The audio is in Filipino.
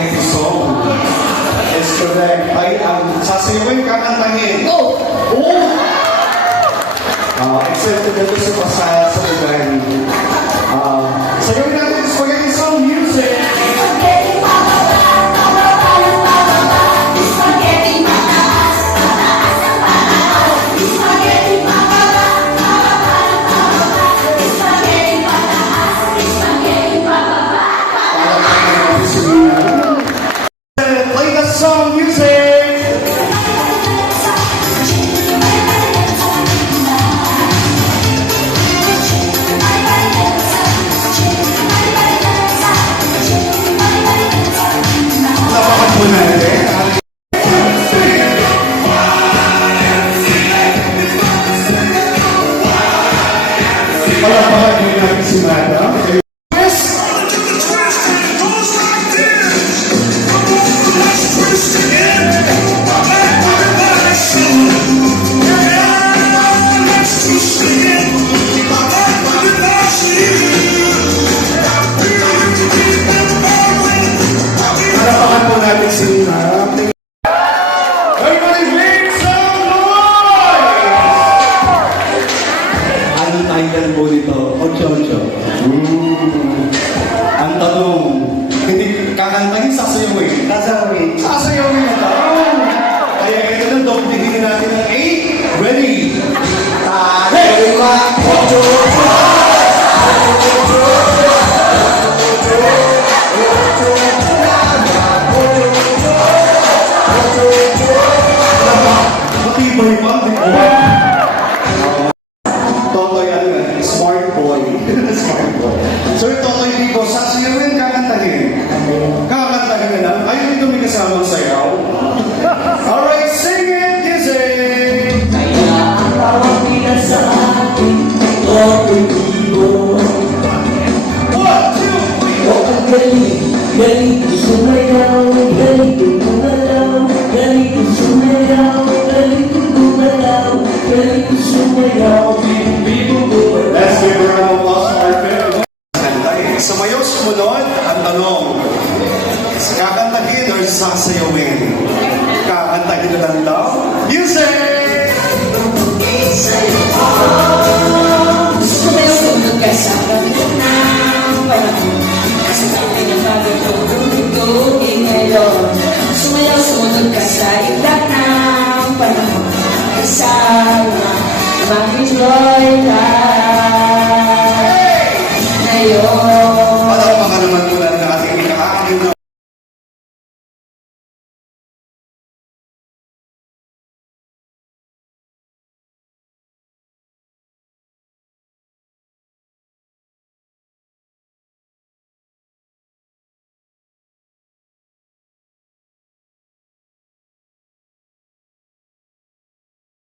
variety song. It's correct. Ay, ang sasayawin, kakantahin. Go! Except to gusto pa sa lugar. Sayawin natin yung spaghetti song music. Play the song music. Lapakan po natin. Palapakan po natin si Madam. Palapakan po natin si Madam. Everybody make some noise! Anong title po nito? Ocho-ocho. Ang tanong, hindi kakantahin, sasayawin. Sasayawin na tanong. Kaya ito na, bigyan natin ng 8. Ready? Matibay pa, di ba? Totoy, smart boy. Smart boy. So, yung Totoy Pico, sasayawin, kakantahin. Kakantahin na lang. Ayaw dito may kasamang sayaw. Alright, sing it, music! Kaya ang tawag nila sa akin, Totoy Pico. 1, 2, 3, O ang galing sumayaw, galing gumalaw, galing sumayaw, galing gumalaw, galing sumayaw, bibo-bibo. Let's give a round of applause for our film. Sumayaw sumunod, ang tanong. Kakantahin or sasayawin? Kakantahin na lang daw. Music! Sumayaw sumunod ka sa kanto ng panahon, kasi dati na pagkatulog-tugin ngayon. Sumayaw sumunod ka sa itlak ng panahon, kasama mag-enjoy ka ngayon.